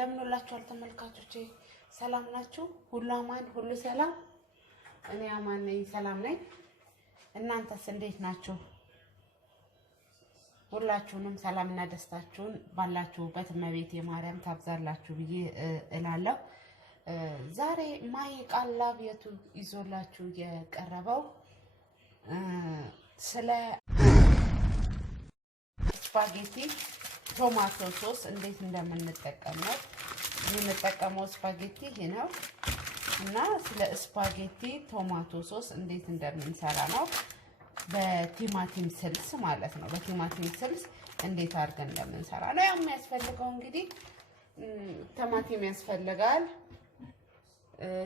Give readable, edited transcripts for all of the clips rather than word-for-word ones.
እንደምንላችኋል ተመልካቾቼ ሰላም ናችሁ? ሁሉ አማን፣ ሁሉ ሰላም? እኔ አማን ነኝ፣ ሰላም ነኝ። እናንተስ እንዴት ናችሁ? ሁላችሁንም ሰላምና ደስታችሁን ባላችሁበት እመቤቴ ማርያም ታብዛላችሁ ብዬ እላለሁ። ዛሬ ማሂ ቃል ላብየቱ ይዞላችሁ የቀረበው ስለ ስፓጌቲ ቶማቶ ሶስ እንዴት እንደምንጠቀም ነው። የምንጠቀመው ስፓጌቲ ይሄ ነው እና ስለ ስፓጌቲ ቶማቶ ሶስ እንዴት እንደምንሰራ ነው። በቲማቲም ስልስ ማለት ነው። በቲማቲም ስልስ እንዴት አድርገን እንደምንሰራ ነው። ያው የሚያስፈልገው እንግዲህ ቲማቲም ያስፈልጋል፣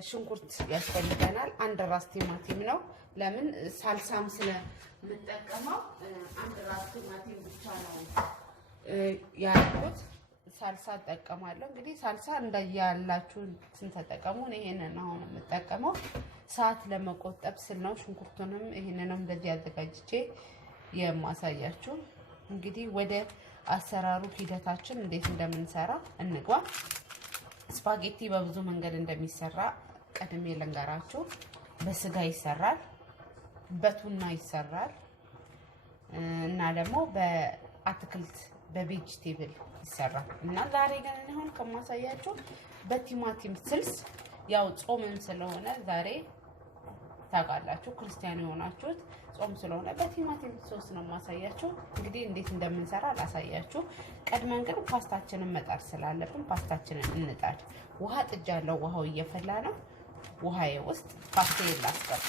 ሽንኩርት ያስፈልገናል። አንድ ራስ ቲማቲም ነው። ለምን ሳልሳም ስለምጠቀመው አንድ ራስ ቲማቲም ብቻ ነው ያልኩት። ሳልሳ እጠቀማለሁ። እንግዲህ ሳልሳ እንደያላችሁ ተጠቀሙ። ይሄንን አሁን የምጠቀመው ሰዓት ለመቆጠብ ስል ነው። ሽንኩርቱንም ይሄንንም እንደዚህ አዘጋጅቼ የማሳያችሁ። እንግዲህ ወደ አሰራሩ ሂደታችን እንዴት እንደምንሰራ እንግባ። ስፓጌቲ በብዙ መንገድ እንደሚሰራ ቀድሜ ልንገራችሁ። በስጋ ይሰራል፣ በቱና ይሰራል እና ደግሞ በአትክልት በቬጂቴብል ይሰራል እና ዛሬ ግን አሁን ከማሳያችሁ በቲማቲም ስልስ፣ ያው ጾምም ስለሆነ ዛሬ ታውቃላችሁ ክርስቲያን የሆናችሁት ጾም ስለሆነ በቲማቲም ሶስ ነው ማሳያችሁ። እንግዲህ እንዴት እንደምንሰራ ላሳያችሁ። ቀድመን ግን ፓስታችንን መጣድ ስላለብን ፓስታችንን እንጣድ። ውሃ ጥጃለሁ። ውሃው እየፈላ ነው። ውሃዬ ውስጥ ፓስታዬን ላስገባ።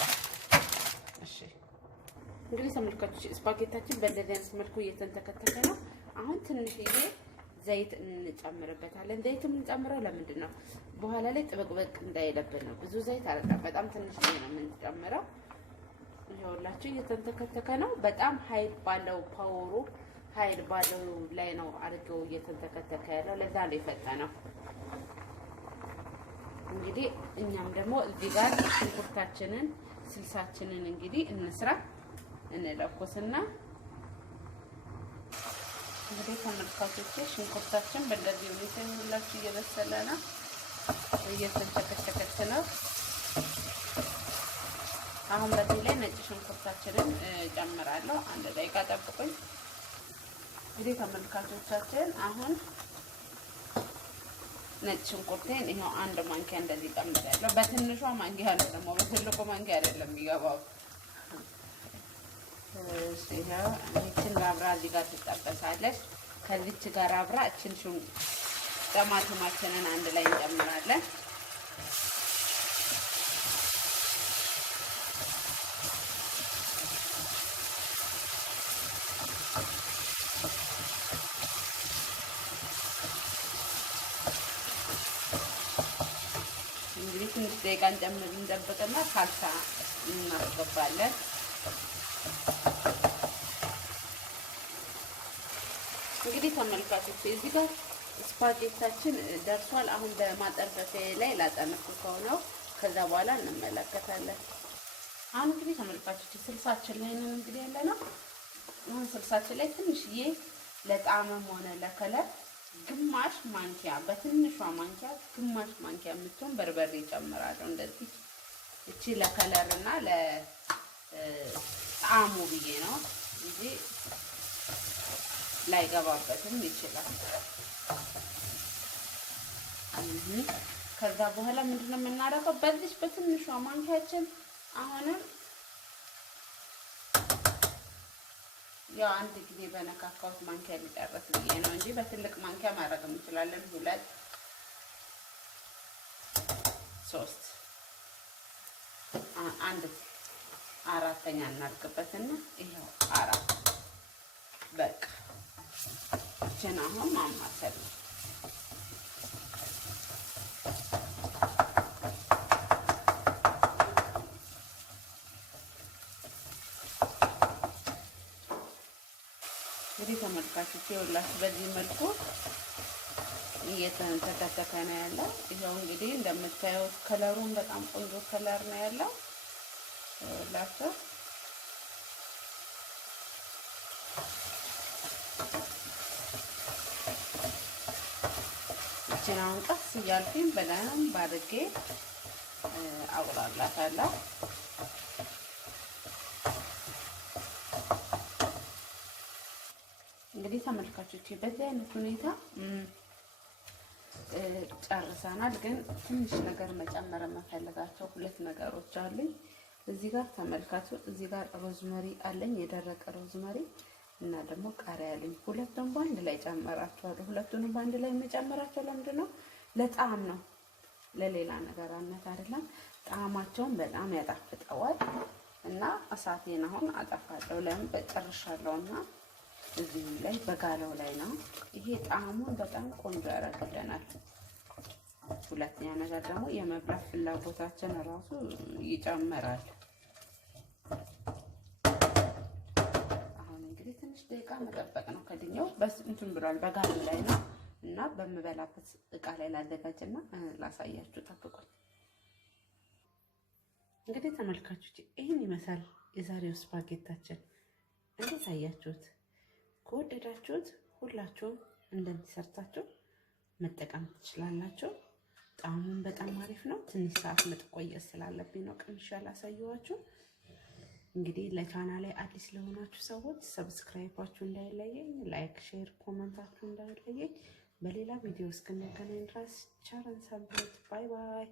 እሺ እንግዲህ ተመልካቾች ስፓጌታችን በእንደዚህ አይነት መልኩ እየተንተከተከ ነው። አሁን ትንሽዬ ዘይት እንጨምርበታለን። ዘይት የምንጨምረው ለምንድን ነው? በኋላ ላይ ጥብቅብቅ እንዳይለብን ነው። ብዙ ዘይት አይደለም፣ በጣም ትንሽ ነው የምንጨምረው። ይኸውላችሁ እየተንተከተከ ነው። በጣም ኃይል ባለው ፓወሩ ኃይል ባለው ላይ ነው አድርገው እየተንተከተከ ያለው። ለዛ ነው የፈጠነው። እንግዲህ እኛም ደግሞ እዚህ ጋር ሽንኩርታችንን ስልሳችንን እንግዲህ እንስራ። እንለኩስና እንግዲህ ተመልካቾቼ ሽንኩርታችን በእንደዚህ ሁኔታ ሁላችሁ እየበሰለ ነው፣ እየተንተከተከች ነው። አሁን በዚህ ላይ ነጭ ሽንኩርታችንን ጨምራለሁ። አንድ ደቂቃ ጠብቁኝ። እንግዲህ ተመልካቾቻችን አሁን ነጭ ሽንኩርቴን ይሄው አንድ ማንኪያ እንደዚህ ጨምራለሁ። በትንሿ ማንኪያ ነው ደግሞ በትልቁ ማንኪያ አይደለም የሚገባው። ይሄው እቺን አብራ እዚህ ጋር ትጠበሳለች። ከዚች ጋር አብራ እቺን ቲማቲማችንን አንድ ላይ እንጨምራለን። እንግዲህ ትንሽ ደቂቃ እንጠብቅና ሳልሳ እናስገባለን። እንግዲህ ተመልካቾች እዚህ ጋር ስፓጌታችን ደርሷል። አሁን በማጠንፈፊያ ላይ ላጠነፍፈው ነው። ከዛ በኋላ እንመለከታለን። አሁን እንግዲህ ተመልካቾች ስልሳችን ላይ ነን እንግዲህ ያለነው። አሁን ስልሳችን ላይ ትንሽዬ ለጣዕምም ሆነ ለከለር ግማሽ ማንኪያ፣ በትንሿ ማንኪያ ግማሽ ማንኪያ የምትሆን በርበሬ ጨምራለሁ። እንደዚህ እቺ ለከለር እና ለጣዕሙ ብዬ ነው እንጂ ላይገባበትም ይችላል። ከዛ በኋላ ምንድነው የምናደርገው? በዚህ በትንሿ ማንኪያችን አሁንም ያው አንድ ጊዜ በነካካውት ማንኪያ ሊጨርስ ብዬ ነው እንጂ በትልቅ ማንኪያ ማድረግ እንችላለን። 2 3 1/4 እናድርግበትና ይሄው 4 በቃ እቺን አሁን ማማሰል ነው። እንግዲህ ተመልካቾች ይኸውላችሁ በዚህ መልኩ እየተንተከተከ ነው ያለው። ይኸው እንግዲህ እንደምታዩት ከለሩን በጣም ቆንጆ ከለር ነው ያለው። ይኸውላችሁ ይችን አሁን ቀስ እያልኩኝ በደንብ አድርጌ አቁላላታለሁ። እንግዲህ ተመልካቾቼ በዚህ አይነት ሁኔታ ጨርሰናል። ግን ትንሽ ነገር መጨመር የምፈልጋቸው 2 ነገሮች አሉኝ። እዚህ ጋር ተመልካቹ፣ እዚህ ጋር ሮዝመሪ አለኝ፣ የደረቀ ሮዝመሪ እና ደግሞ ቃሪያ አለኝ። ሁለቱንም በአንድ ላይ ጨመራቸዋለሁ። ሁለቱንም በአንድ ላይ የምጨምራቸው ለምንድን ነው? ለጣዕም ነው፣ ለሌላ ነገር አነት አይደለም። ጣዕማቸውን በጣም ያጣፍጠዋል። እና እሳቴን አሁን አጠፋለሁ። ለምን በጨርሻለሁና እዚህ ላይ በጋለው ላይ ነው። ይሄ ጣዕሙን በጣም ቆንጆ ያደርግልናል። ሁለተኛ ነገር ደግሞ የመብላት ፍላጎታችን ራሱ ይጨምራል። አሁን እንግዲህ ትንሽ ደቂቃ መጠበቅ ነው። ከድኛው በስ እንትን ብሏል፣ በጋለው ላይ ነው እና በምበላበት እቃ ላይ ላዘጋጅና ላሳያችሁ፣ ጠብቁኝ። እንግዲህ ተመልካቾች ይህን ይመስላል የዛሬው ስፓጌታችን። እንዴት አያችሁት? ከወደዳችሁት ሁላችሁም እንደሚሰርታችሁ መጠቀም ትችላላችሁ። ጣዕሙን በጣም አሪፍ ነው። ትንሽ ሰዓት መቆየት ስላለብኝ ነው ቀምሼ ያላሳየኋችሁ። እንግዲህ ለቻናሌ አዲስ ለሆናችሁ ሰዎች ሰብስክራይባችሁ እንዳይለየኝ፣ ላይክ፣ ሼር፣ ኮሜንታችሁ እንዳይለየኝ። በሌላ ቪዲዮ እስክንገናኝ ድረስ ቸር ሰንብቱ። ባይ ባይ።